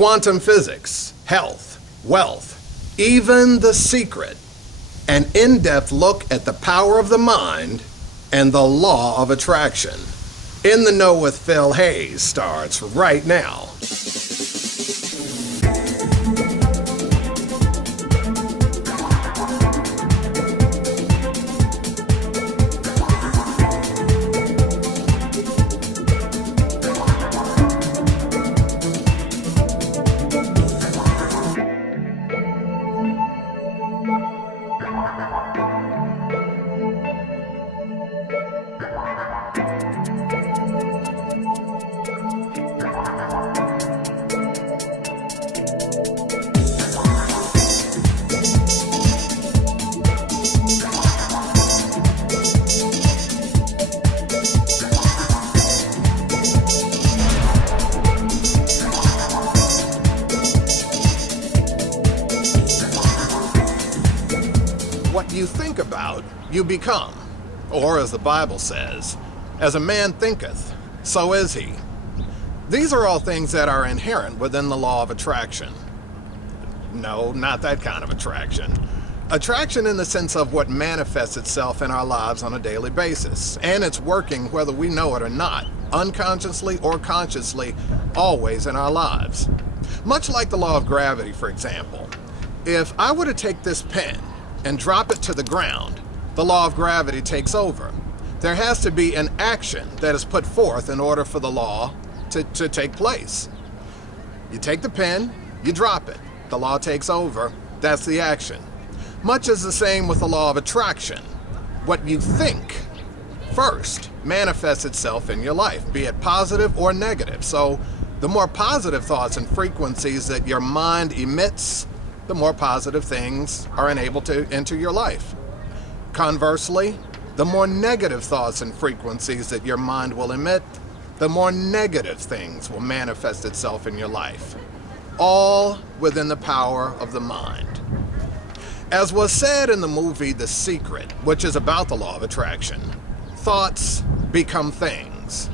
quantum physics, health, wealth, even The Secret. An in-depth look at the power of the mind and the law of attraction. In the Know with Phil Hayes starts right now. What you think about, you become. Or as the Bible says, as a man thinketh, so is he. These are all things that are inherent within the law of attraction. No, not that kind of attraction. Attraction in the sense of what manifests itself in our lives on a daily basis. And it's working whether we know it or not, unconsciously or consciously, always in our lives. Much like the law of gravity, for example. If I were to take this pen and drop it to the ground, the law of gravity takes over. There has to be an action that is put forth in order for the law to take place. You take the pen, you drop it. The law takes over. That's the action. Much is the same with the law of attraction. What you think first manifests itself in your life, be it positive or negative. So the more positive thoughts and frequencies that your mind emits, the more positive things are enabled to enter your life. Conversely, the more negative thoughts and frequencies that your mind will emit, the more negative things will manifest itself in your life. All within the power of the mind. As was said in the movie The Secret, which is about the law of attraction, thoughts become things.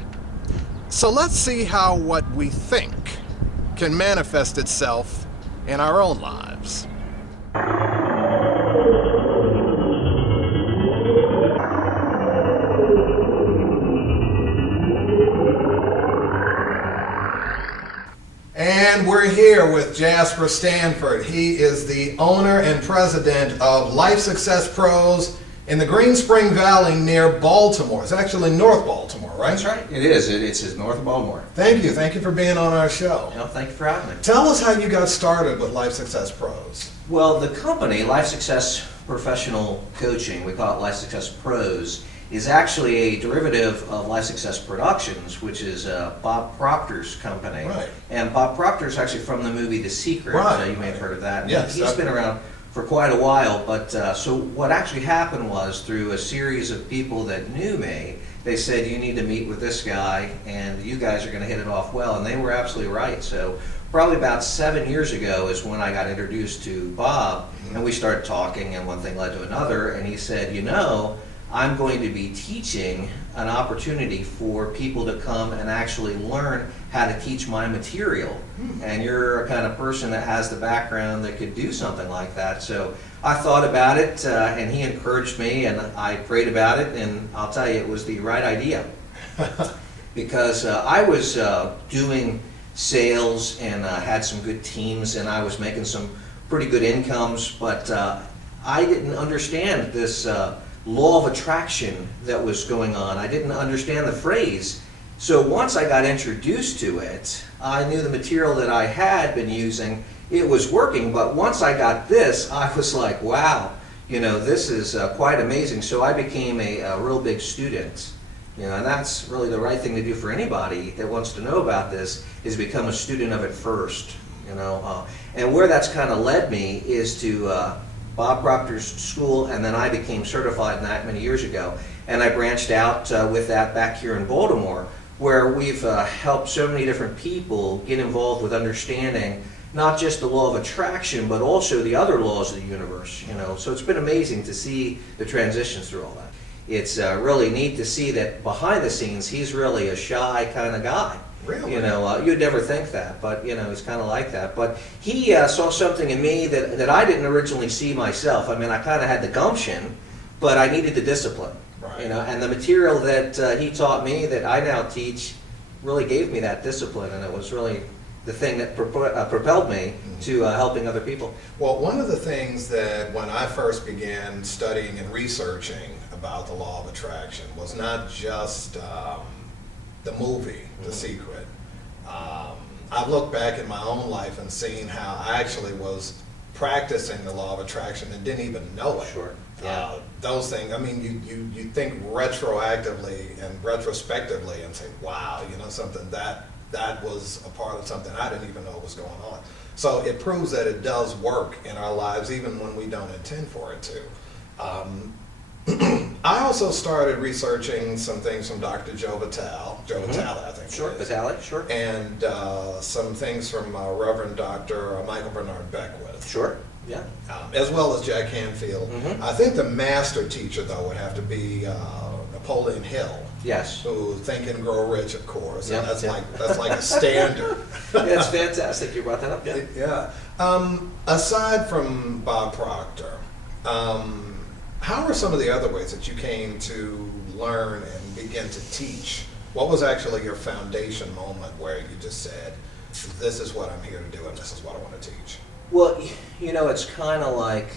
So let's see how what we think can manifest itself in our own lives. And we're here with Jasper Stanford. He is the owner and president of LifeSuccess Pros in the Green Spring Valley near Baltimore. It's actually North Baltimore, right? That's right. It is. It's north of Baltimore. Thank you. Thank you for being on our show. No, thank you for having me. Tell us how you got started with LifeSuccess Pros. Well, the company, LifeSuccess Professional Coaching, we call it LifeSuccess Pros, is actually a derivative of LifeSuccess Productions, which is Bob Proctor's company. Right. And Bob Proctor is actually from the movie The Secret. Right. You may have heard of that. Yes. He's been around for quite a while, but so what actually happened was through a series of people that knew me, they said, you need to meet with this guy and you guys are going to hit it off well, and they were absolutely right. So probably about 7 years ago is when I got introduced to Bob, and we started talking, and one thing led to another, and he said, you know, I'm going to be teaching an opportunity for people to come and actually learn how to teach my material. And you're a kind of person that has the background that could do something like that. So I thought about it, and he encouraged me, and I prayed about it, and I'll tell you, it was the right idea. Because I was doing sales and had some good teams, and I was making some pretty good incomes, but I didn't understand this law of attraction that was going on. I didn't understand the phrase. So once I got introduced to it, I knew the material that I had been using, it was working, but once I got this, I was like, wow, you know, this is quite amazing. So I became a real big student. You know, and that's really the right thing to do for anybody that wants to know about this, is become a student of it first. You know, and where that's kind of led me is to Bob Proctor's school, and then I became certified in that many years ago. And I branched out with that back here in Baltimore, where we've helped so many different people get involved with understanding not just the law of attraction, but also the other laws of the universe. You know, so it's been amazing to see the transitions through all that. It's really neat to see that behind the scenes, he's really a shy kind of guy. Really? You know, you'd never think that, but you know, he's kind of like that. But he saw something in me that I didn't originally see myself. I mean, I kind of had the gumption, but I needed the discipline. Right. You know, and the material that he taught me that I now teach really gave me that discipline, and it was really the thing that propelled me to helping other people. Well, one of the things that when I first began studying and researching about the law of attraction was not just the movie, The Secret. I've looked back in my own life and seen how I actually was practicing the law of attraction and didn't even know it. Sure. Yeah. Those things, I mean, you think retroactively and retrospectively and say, wow, you know, something that was a part of something I didn't even know was going on. So it proves that it does work in our lives even when we don't intend for it to. I also started researching some things from Dr. Joe Vitale. Joe Vitale, I think. Sure, Vitale, sure. And some things from Reverend Dr. Michael Bernard Beckwith. Sure, yeah. As well as Jack Canfield. I think the master teacher, though, would have to be Napoleon Hill. Yes. Who Think and Grow Rich, of course. Yep, And that's yep. that's like a standard. That's fantastic you brought that up, yeah. Yeah. Aside from Bob Proctor, how are some of the other ways that you came to learn and begin to teach? What was actually your foundation moment where you just said, this is what I'm here to do and this is what I want to teach? Well, you know, it's kind of like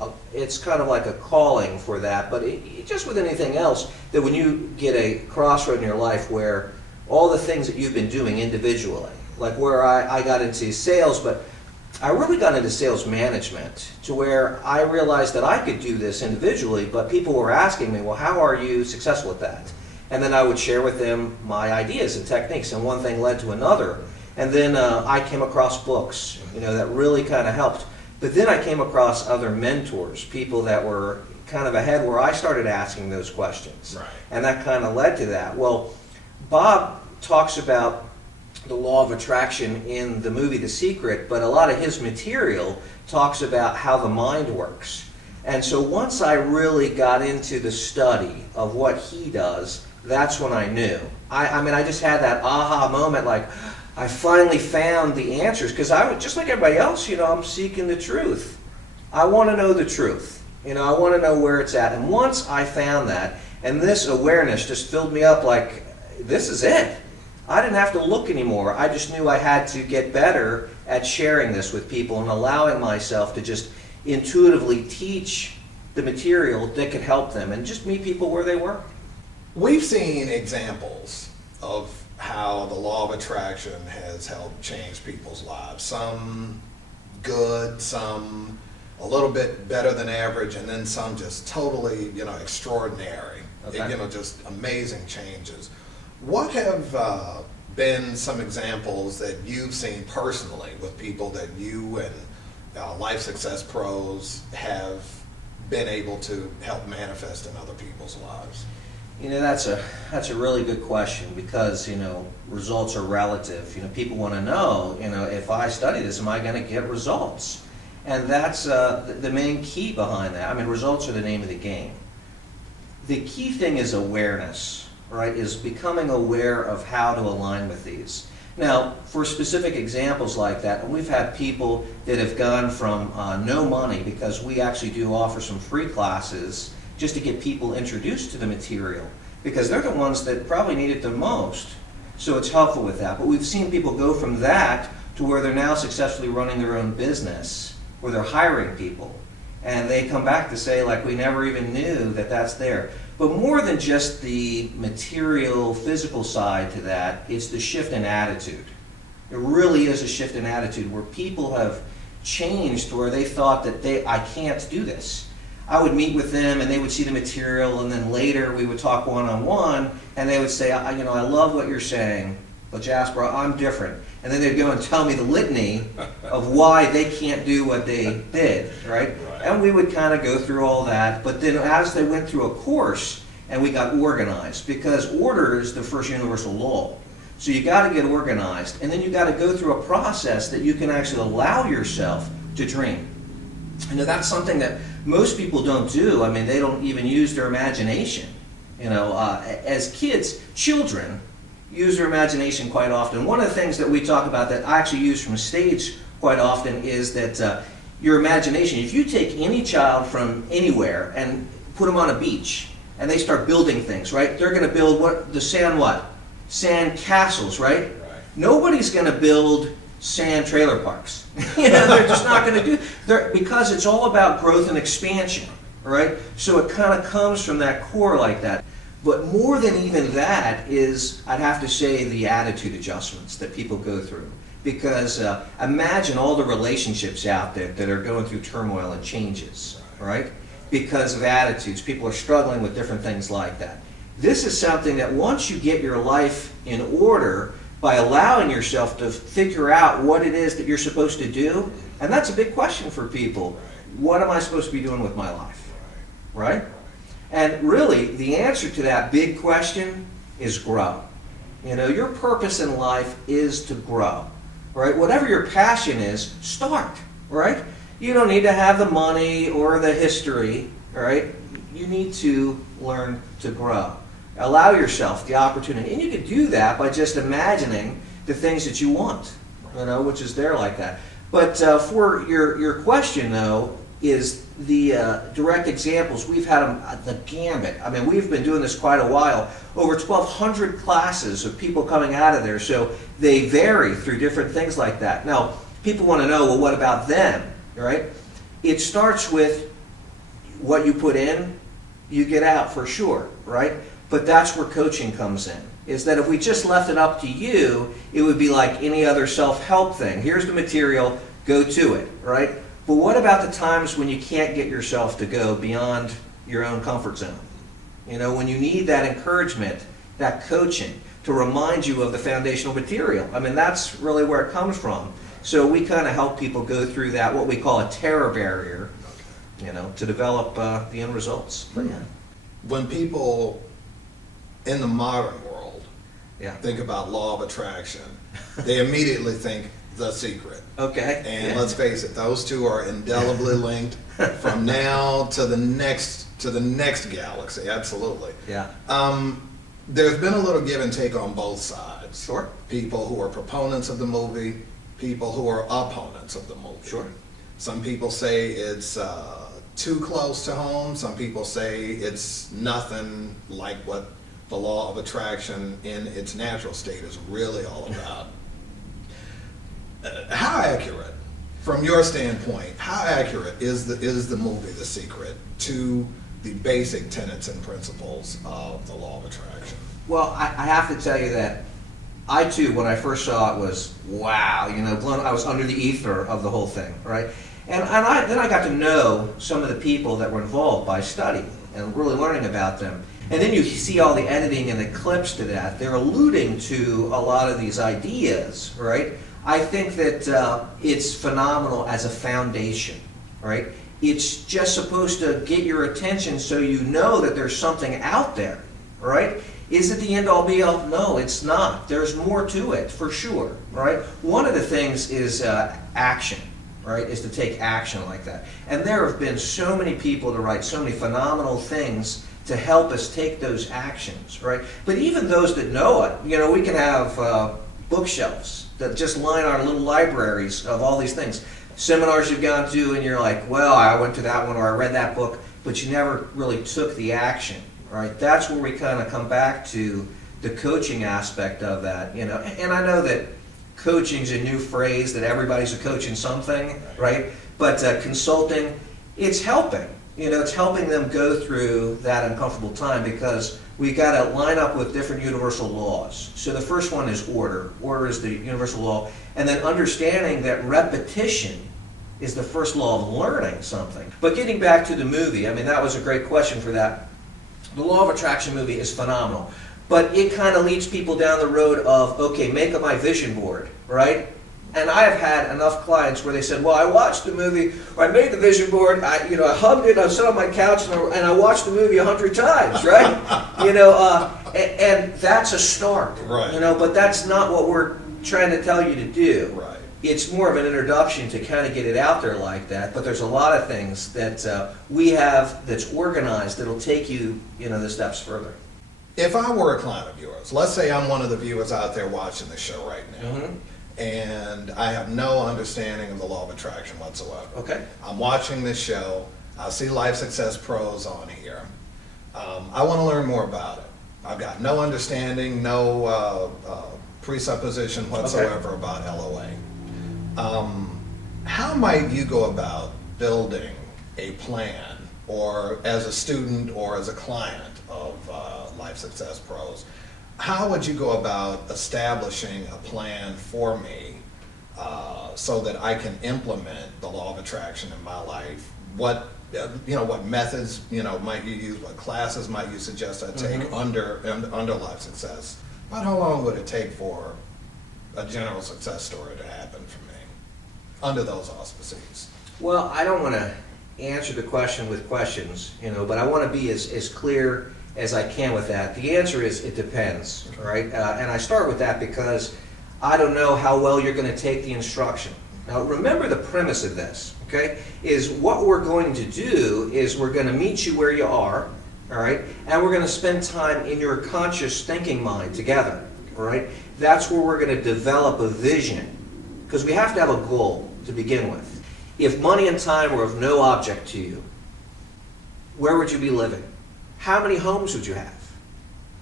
a calling for that, but just with anything else, that when you get a crossroad in your life where all the things that you've been doing individually, like where I got into sales, but I really got into sales management to where I realized that I could do this individually, but people were asking me, well, how are you successful at that? And then I would share with them my ideas and techniques, and one thing led to another. And then I came across books, you know, that really kind of helped. But then I came across other mentors, people that were kind of ahead where I started asking those questions. Right. And that kind of led to that. Well, Bob talks about the law of attraction in the movie The Secret, but a lot of his material talks about how the mind works. And so once I really got into the study of what he does, that's when I knew. I mean, I just had that aha moment, like, I finally found the answers, because I was just like everybody else, you know, I'm seeking the truth. I want to know the truth. You know, I want to know where it's at. And once I found that, and this awareness just filled me up like, this is it. I didn't have to look anymore. I just knew I had to get better at sharing this with people and allowing myself to just intuitively teach the material that could help them and just meet people where they were. We've seen examples of how the law of attraction has helped change people's lives. Some good, some a little bit better than average, and then some just totally, you know, extraordinary. Okay. You know, just amazing changes. What have been some examples that you've seen personally with people that you and LifeSuccess Pros have been able to help manifest in other people's lives? You know, that's a really good question, because, you know, results are relative. You know, people want to know, you know, if I study this, am I going to get results? And that's the main key behind that. I mean, results are the name of the game. The key thing is awareness, right? Is becoming aware of how to align with these. Now, for specific examples like that, and we've had people that have gone from no money, because we actually do offer some free classes just to get people introduced to the material, because they're the ones that probably need it the most. So it's helpful with that. But we've seen people go from that to where they're now successfully running their own business, where they're hiring people. And they come back to say, like, we never even knew that that's there. But more than just the material, physical side to that, it's the shift in attitude. It really is a shift in attitude where people have changed, where they thought that I can't do this. I would meet with them and they would see the material, and then later we would talk one-on-one, and they would say, you know, I love what you're saying, but Jasper, I'm different. And then they'd go and tell me the litany of why they can't do what they did, right? And we would kind of go through all that, but then as they went through a course and we got organized, because order is the first universal law. So you got to get organized, and then you got to go through a process that you can actually allow yourself to dream. You know, that's something that most people don't do. I mean, they don't even use their imagination. You know, as kids, children, use their imagination quite often. One of the things that we talk about that I actually use from stage quite often is that your imagination, if you take any child from anywhere and put them on a beach and they start building things, right? They're going to build sand castles, right? Nobody's going to build sand trailer parks. They're just not going to do, because it's all about growth and expansion, right? So it kind of comes from that core like that. But more than even that is, I'd have to say, the attitude adjustments that people go through. Because imagine all the relationships out there that are going through turmoil and changes, right? Because of attitudes. People are struggling with different things like that. This is something that once you get your life in order by allowing yourself to figure out what it is that you're supposed to do, and that's a big question for people. What am I supposed to be doing with my life, right? And really, the answer to that big question is grow. Your purpose in life is to grow, right? Whatever your passion is, start, right? You don't need to have the money or the history, right? You need to learn to grow. Allow yourself the opportunity. And you can do that by just imagining the things that you want, which is there like that. But for your question, though, is the direct examples. We've had them the gambit. I mean, we've been doing this quite a while. Over 1,200 classes of people coming out of there. So they vary through different things like that. Now, people want to know, well, what about them, right? It starts with what you put in, you get out for sure, right? But that's where coaching comes in, is that if we just left it up to you, it would be like any other self-help thing. Here's the material, go to it, right? But what about the times when you can't get yourself to go beyond your own comfort zone? When you need that encouragement, that coaching, to remind you of the foundational material. I mean, that's really where it comes from. So we kind of help people go through that, what we call a terror barrier, to develop the end results. But yeah. When people in the modern world Yeah. think about law of attraction, they immediately think The Secret. Okay. And yeah. let's face it, those two are indelibly linked from now to the next galaxy. Absolutely. Yeah. There's been a little give and take on both sides. Sure. People who are proponents of the movie, people who are opponents of the movie. Sure. Some people say it's too close to home. Some people say it's nothing like what the law of attraction in its natural state is really all about. How accurate, from your standpoint, how accurate is the movie The Secret to the basic tenets and principles of the law of attraction? Well, I have to tell you that I too, when I first saw it, was wow. I was under the ether of the whole thing, right? And then I got to know some of the people that were involved by studying and really learning about them. And then you see all the editing and the clips to that. They're alluding to a lot of these ideas, right? I think that it's phenomenal as a foundation, right? It's just supposed to get your attention so you know that there's something out there, right? Is it the end-all be-all? No, it's not. There's more to it, for sure, right? One of the things is action, right? Is to take action like that. And there have been so many people to write so many phenomenal things to help us take those actions, right? But even those that know it, we can have bookshelves that just line our little libraries of all these things. Seminars you've gone to and you're like, well, I went to that one or I read that book, but you never really took the action, right? That's where we kind of come back to the coaching aspect of that, And I know that coaching's a new phrase, that everybody's a coach in something, right? But consulting, it's helping. It's helping them go through that uncomfortable time because we got to line up with different universal laws. So the first one is order. Order is the universal law. And then understanding that repetition is the first law of learning something. But getting back to the movie, I mean, that was a great question for that. The Law of Attraction movie is phenomenal. But it kind of leads people down the road of, okay, make up my vision board, right? And I have had enough clients where they said, well, I watched the movie, or I made the vision board, I hugged it, I sat on my couch, and I watched the movie 100 times, right? And that's a start, right. But that's not what we're trying to tell you to do. Right. It's more of an introduction to kind of get it out there like that, but there's a lot of things that we have that's organized that'll take you, the steps further. If I were a client of yours, let's say I'm one of the viewers out there watching the show right now, and I have no understanding of the law of attraction whatsoever. Okay. I'm watching this show. I see LifeSuccess Pros on here. I want to learn more about it. I've got no understanding, no presupposition whatsoever about LOA. How might you go about building a plan, or as a student or as a client of LifeSuccess Pros, how would you go about establishing a plan for me so that I can implement the law of attraction in my life? What what methods might you use? What classes might you suggest I take under LifeSuccess? About how long would it take for a general success story to happen for me under those auspices? Well, I don't want to answer the question with questions, but I want to be as clear as I can with that. The answer is it depends, all right? And I start with that because I don't know how well you're going to take the instruction. Now, remember the premise of this, okay, is what we're going to do is we're going to meet you where you are, all right, and we're going to spend time in your conscious thinking mind together, all right? That's where we're going to develop a vision, because we have to have a goal to begin with. If money and time were of no object to you, where would you be living? How many homes would you have?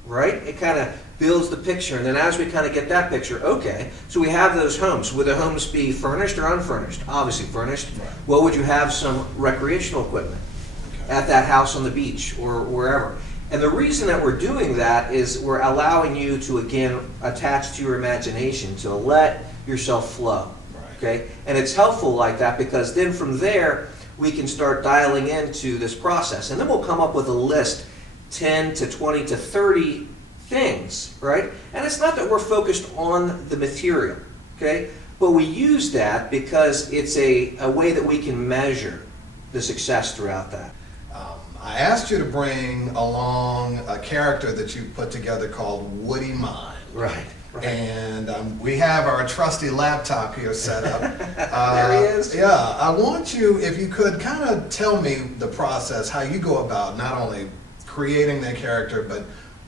Right? It kind of builds the picture, and then as we kind of get that picture, okay, so we have those homes. Would the homes be furnished or unfurnished? Obviously furnished. Right. Well, would you have some recreational equipment at that house on the beach or wherever? And the reason that we're doing that is we're allowing you to, again, attach to your imagination, to let yourself flow. Okay? And it's helpful like that because then from there we can start dialing into this process. And then we'll come up with a list, 10 to 20 to 30 things, right? And it's not that we're focused on the material, okay? But we use that because it's a way that we can measure the success throughout that. I asked you to bring along a character that you put together called Woody Mind. Right. And we have our trusty laptop here set up. There he is. Yeah, I want you, if you could, kind of tell me the process, how you go about not only creating that character, but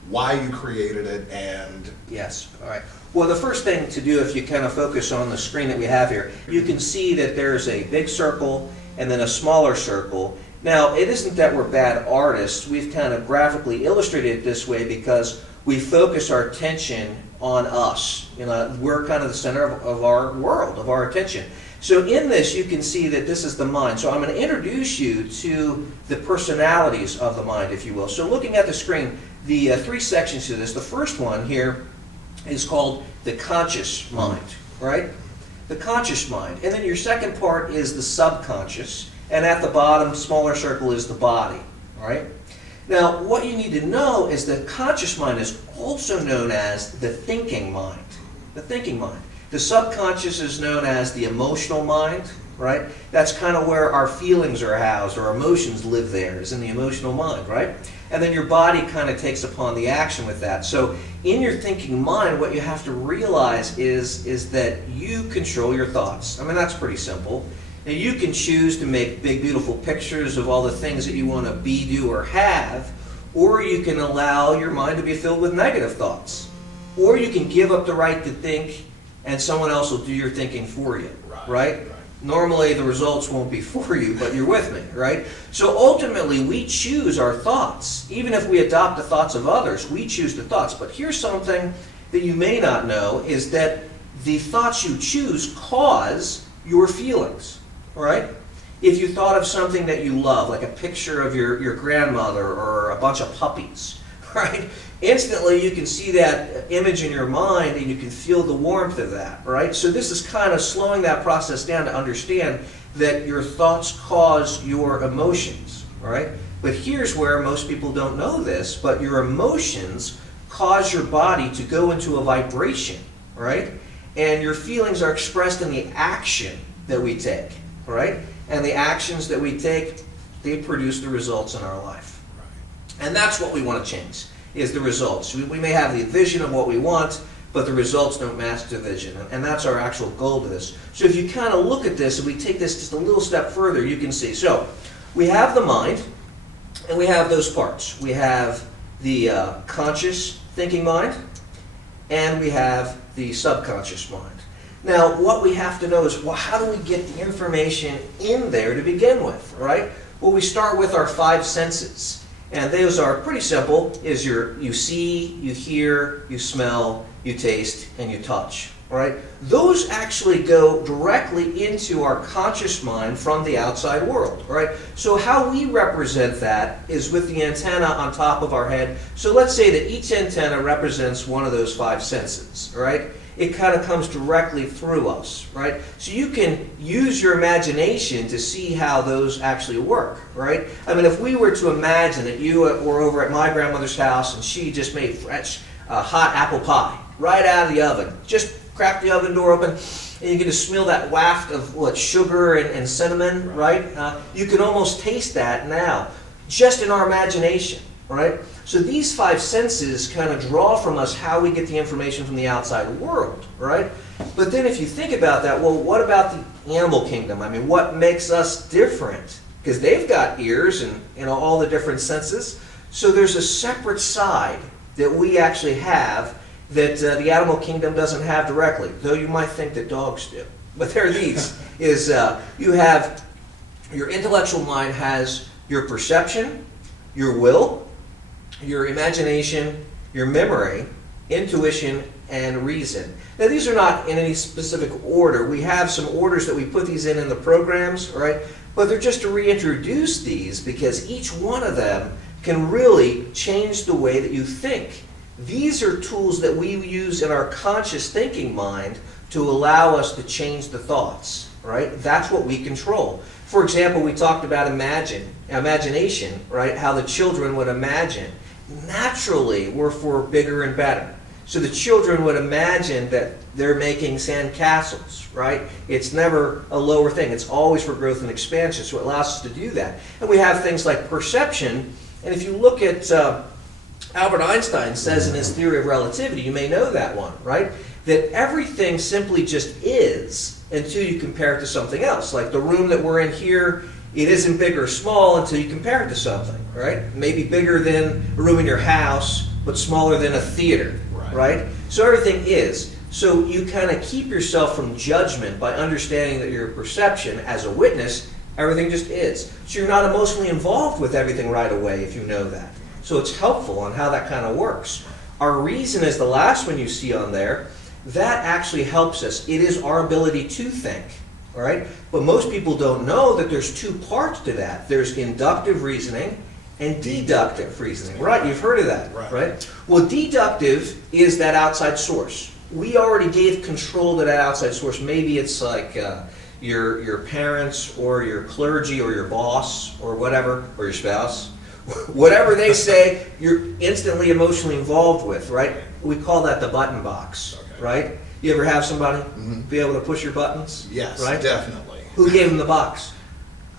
why you created it, and... Yes, all right. Well, the first thing to do, if you kind of focus on the screen that we have here, you can see that there's a big circle and then a smaller circle. Now, it isn't that we're bad artists. We've kind of graphically illustrated it this way because we focus our attention on us. We're kind of the center of our world, of our attention. So in this, you can see that this is the mind. So I'm going to introduce you to the personalities of the mind, if you will. So looking at the screen, the three sections to this. The first one here is called the conscious mind, right? The conscious mind. And then your second part is the subconscious. And at the bottom, smaller circle, is the body, all right? Now, what you need to know is the conscious mind is also known as the thinking mind. The thinking mind. The subconscious is known as the emotional mind, right? That's kind of where our feelings are housed, our emotions live there, is in the emotional mind, right? And then your body kind of takes upon the action with that. So in your thinking mind, what you have to realize is that you control your thoughts. I mean, that's pretty simple. Now, you can choose to make big, beautiful pictures of all the things that you want to be, do, or have, or you can allow your mind to be filled with negative thoughts. Or you can give up the right to think, and someone else will do your thinking for you, right? Normally, the results won't be for you, but you're with me, right? So ultimately, we choose our thoughts. Even if we adopt the thoughts of others, we choose the thoughts. But here's something that you may not know, is that the thoughts you choose cause your feelings. Right? If you thought of something that you love, like a picture of your grandmother or a bunch of puppies, right? Instantly you can see that image in your mind and you can feel the warmth of that, right? So this is kind of slowing that process down to understand that your thoughts cause your emotions, right? But here's where most people don't know this, but your emotions cause your body to go into a vibration, right? And your feelings are expressed in the action that we take. Right? And the actions that we take, they produce the results in our life. Right. And that's what we want to change, is the results. We may have the vision of what we want, but the results don't match the vision. And that's our actual goal to this. So if you kind of look at this, and we take this just a little step further, you can see. So we have the mind, and we have those parts. We have the the conscious thinking mind, and we have the subconscious mind. Now, what we have to know is, well, how do we get the information in there to begin with, right? Well, we start with our 5 senses. And those are pretty simple, is you see, you hear, you smell, you taste, and you touch, right? Those actually go directly into our conscious mind from the outside world, right? So how we represent that is with the antenna on top of our head. So let's say that each antenna represents one of those 5 senses, right? It kind of comes directly through us, right? So you can use your imagination to see how those actually work, right? I mean, if we were to imagine that you were over at my grandmother's house and she just made fresh, hot apple pie right out of the oven. Just crack the oven door open and you can just smell that waft of sugar and cinnamon, right? You can almost taste that now, just in our imagination, right? So these 5 senses kind of draw from us how we get the information from the outside world, right? But then if you think about that, well, what about the animal kingdom? I mean, what makes us different? Because they've got ears and all the different senses. So there's a separate side that we actually have that the animal kingdom doesn't have directly, though you might think that dogs do. But there are these, is you have, your intellectual mind has your perception, your will, your imagination, your memory, intuition, and reason. Now these are not in any specific order. We have some orders that we put these in the programs, right? But they're just to reintroduce these because each one of them can really change the way that you think. These are tools that we use in our conscious thinking mind to allow us to change the thoughts, right? That's what we control. For example, we talked about imagination, right? How the children would imagine. Naturally, we're for bigger and better. So the children would imagine that they're making sand castles, right? It's never a lower thing. It's always for growth and expansion, so it allows us to do that. And we have things like perception, and if you look at Albert Einstein says in his theory of relativity, you may know that one, right? That everything simply just is until you compare it to something else. Like the room that we're in here, it isn't big or small until you compare it to something, right? Maybe bigger than a room in your house, but smaller than a theater, right? So everything is. So you kind of keep yourself from judgment by understanding that your perception as a witness, everything just is. So you're not emotionally involved with everything right away if you know that. So it's helpful on how that kind of works. Our reason is the last one you see on there. That actually helps us. It is our ability to think. All right? But most people don't know that there's 2 parts to that. There's inductive reasoning and deductive reasoning. Right? You've heard of that, right? Well, deductive is that outside source. We already gave control to that outside source. Maybe it's like your parents or your clergy or your boss or whatever, or your spouse. Whatever they say, you're instantly emotionally involved with, right? We call that the button box, right? You ever have somebody be able to push your buttons? Yes, right? definitely. Who gave them the box?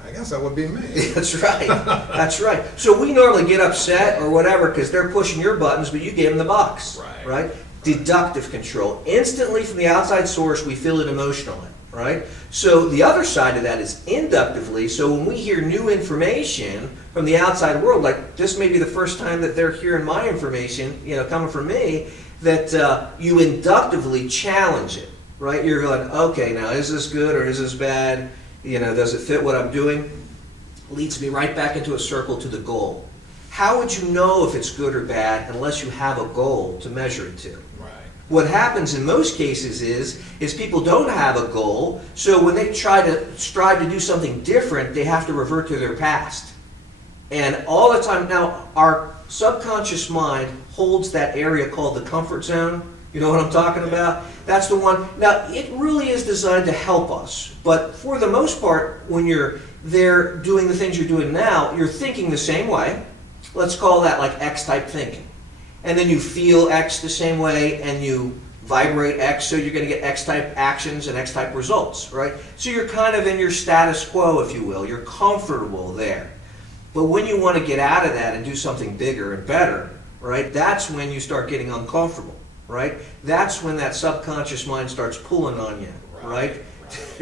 I guess that would be me. That's right. That's right. So we normally get upset or whatever because they're pushing your buttons, but you gave them the box, right? Deductive control. Instantly from the outside source, we feel it emotionally, right? So the other side of that is inductively. So when we hear new information from the outside world, like this may be the first time that they're hearing my information, coming from me, that you inductively challenge it, right? You're going, okay, now is this good or is this bad? Does it fit what I'm doing? Leads me right back into a circle to the goal. How would you know if it's good or bad unless you have a goal to measure it to? What happens in most cases is people don't have a goal, so when they strive to do something different, they have to revert to their past. And all the time, now our subconscious mind holds that area called the comfort zone. You know what I'm talking about? That's the one. Now, it really is designed to help us, but for the most part, when you're there doing the things you're doing now, you're thinking the same way. Let's call that like X-type thinking. And then you feel X the same way and you vibrate X, so you're going to get X-type actions and X-type results, right? So you're kind of in your status quo, if you will. You're comfortable there. But when you want to get out of that and do something bigger and better, right, that's when you start getting uncomfortable, right? That's when that subconscious mind starts pulling on you, right?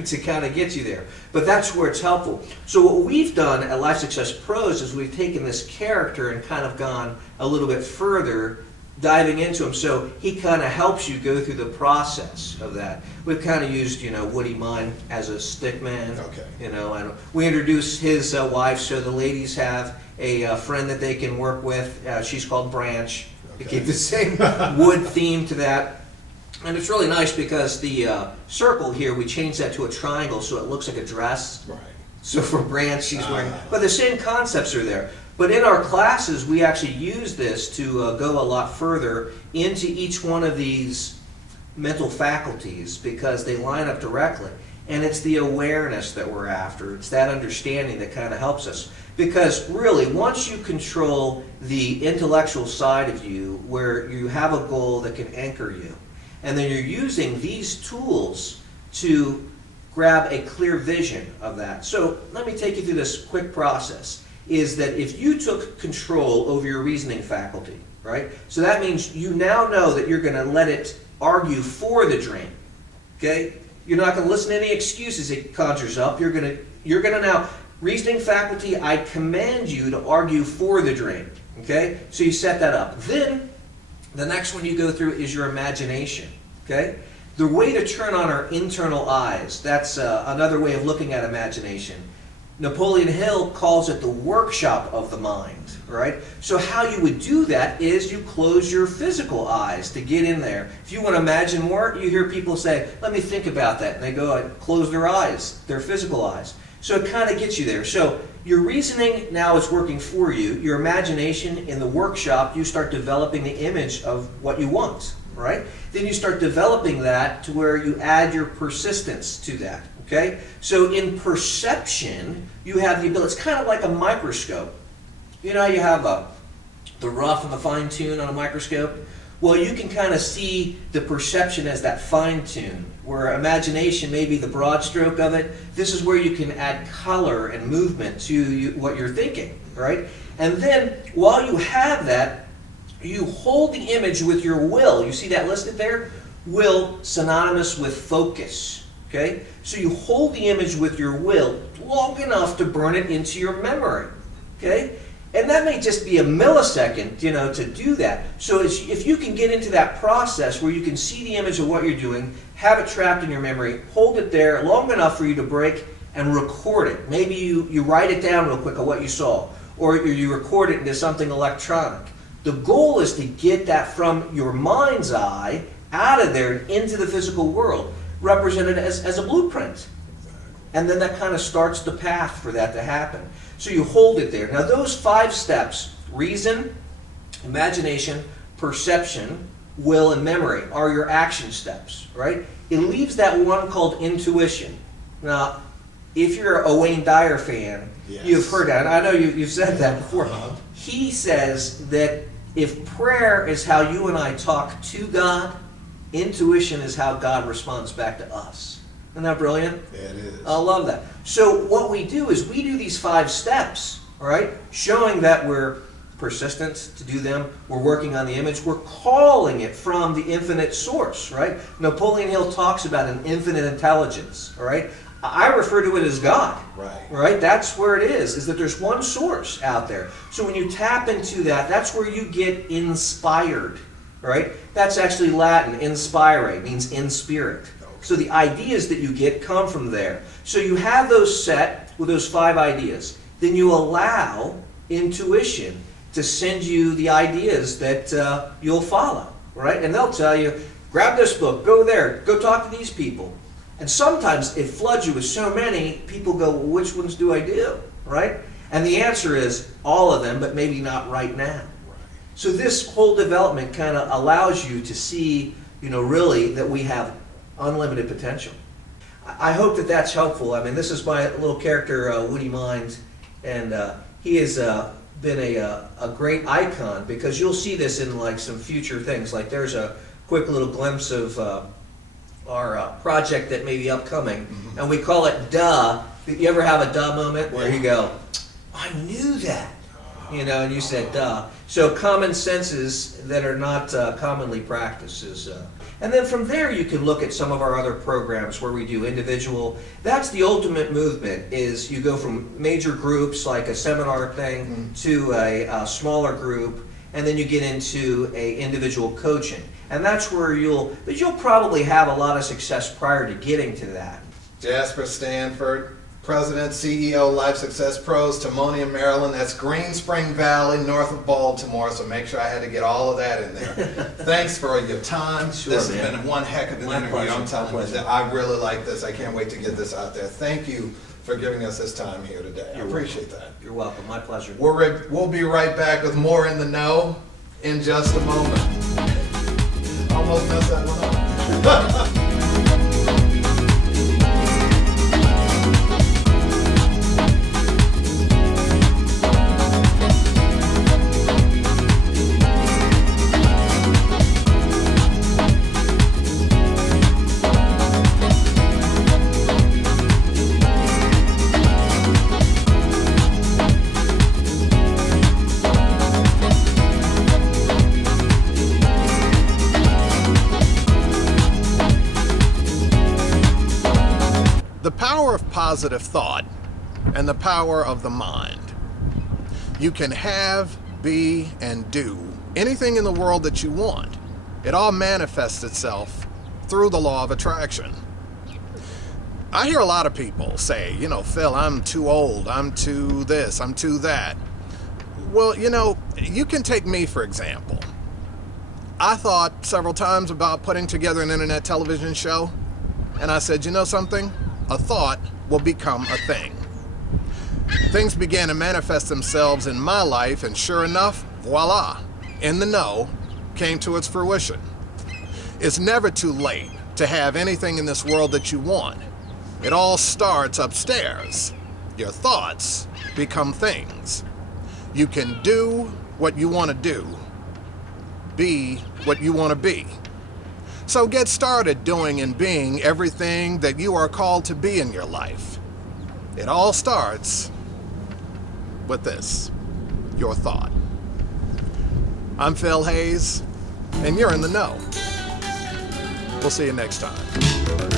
to kind of get you there. But that's where it's helpful. So what we've done at Life Success Pros is we've taken this character and kind of gone a little bit further, diving into him. So he kind of helps you go through the process of that. We've kind of used, Woody Mine as a stick man. Okay. And we introduced his wife, so the ladies have a friend that they can work with. She's called Branch. Okay. To keep the same wood theme to that. And it's really nice because the circle here, we changed that to a triangle so it looks like a dress. Right. So for Branch, she's wearing, but the same concepts are there. But in our classes, we actually use this to go a lot further into each one of these mental faculties because they line up directly. And it's the awareness that we're after. It's that understanding that kind of helps us. Because really, once you control the intellectual side of you, where you have a goal that can anchor you, and then you're using these tools to grab a clear vision of that. So let me take you through this quick process. Is that if you took control over your reasoning faculty, right? So that means you now know that you're going to let it argue for the dream. Okay? You're not going to listen to any excuses it conjures up. You're going to now, reasoning faculty, I command you to argue for the dream. Okay? So you set that up. Then the next one you go through is your imagination. Okay? The way to turn on our internal eyes, that's another way of looking at imagination. Napoleon Hill calls it the workshop of the mind, right? So how you would do that is you close your physical eyes to get in there. If you want to imagine more, you hear people say, let me think about that. And they go and close their eyes, their physical eyes. So it kind of gets you there. So your reasoning now is working for you. Your imagination in the workshop, you start developing the image of what you want, right? Then you start developing that to where you add your persistence to that. Okay? So in perception, you have the ability, it's kind of like a microscope. You know how you have the rough and the fine tune on a microscope? Well, you can kind of see the perception as that fine tune, where imagination may be the broad stroke of it. This is where you can add color and movement to what you're thinking, right? And then, while you have that, you hold the image with your will. You see that listed there? Will, synonymous with focus. Okay? So you hold the image with your will long enough to burn it into your memory. Okay? And that may just be a millisecond, to do that. So if you can get into that process where you can see the image of what you're doing, have it trapped in your memory, hold it there long enough for you to break and record it. Maybe you write it down real quick of what you saw, or you record it into something electronic. The goal is to get that from your mind's eye out of there and into the physical world, represented as a blueprint. And then that kind of starts the path for that to happen. So you hold it there. Now those 5 steps, reason, imagination, perception, will, and memory, are your action steps, right? It leaves that one called intuition. Now, if you're a Wayne Dyer fan, yes, you've heard that. I know you've said that before. He says that if prayer is how you and I talk to God, intuition is how God responds back to us. Isn't that brilliant? It is. I love that. So what we do is we do these 5 steps, all right, showing that we're persistent to do them. We're working on the image. We're calling it from the infinite source, right? Napoleon Hill talks about an infinite intelligence, all right? I refer to it as God, right? That's where it is that there's one source out there. So when you tap into that, that's where you get inspired. Right? That's actually Latin, inspire, means in spirit. So the ideas that you get come from there. So you have those set with those 5 ideas. Then you allow intuition to send you the ideas that you'll follow. Right? And they'll tell you, grab this book, go there, go talk to these people. And sometimes it floods you with so many, people go, well, which ones do I do? Right? And the answer is all of them, but maybe not right now. So this whole development kind of allows you to see, really that we have unlimited potential. I hope that that's helpful. I mean, this is my little character, Woody Mind, and he has been a great icon because you'll see this in like some future things. Like there's a quick little glimpse of our project that may be upcoming, and we call it duh. You ever have a duh moment where you go, I knew that? And you said duh. So common senses that are not commonly practiced is And then from there, you can look at some of our other programs where we do individual. That's the ultimate movement, is you go from major groups like a seminar thing to a smaller group, and then you get into a individual coaching. And that's where you'll probably have a lot of success prior to getting to that. Jasper Stanford, President, CEO, LifeSuccess Pros, Timonium, Maryland. That's Green Spring Valley, north of Baltimore, so make sure I had to get all of that in there. Thanks for your time. Sure, this man. has been one heck of an interview. Pleasure. I'm telling you that I really like this. I can't wait to get this out there. Thank you for giving us this time here today. I appreciate that. You're welcome. My pleasure. We'll be right back with more In the Know in just a moment. Almost messed that one up. The power of positive thought and the power of the mind. You can have, be, and do anything in the world that you want. It all manifests itself through the law of attraction. I hear a lot of people say, Phil, I'm too old, I'm too this, I'm too that. Well, you can take me for example. I thought several times about putting together an internet television show, and I said, something? A thought will become a thing. Things began to manifest themselves in my life, and sure enough, voila, In the Know came to its fruition. It's never too late to have anything in this world that you want. It all starts upstairs. Your thoughts become things. You can do what you want to do, be what you want to be. So get started doing and being everything that you are called to be in your life. It all starts with this, your thought. I'm Phil Hayes, and you're in the know. We'll see you next time.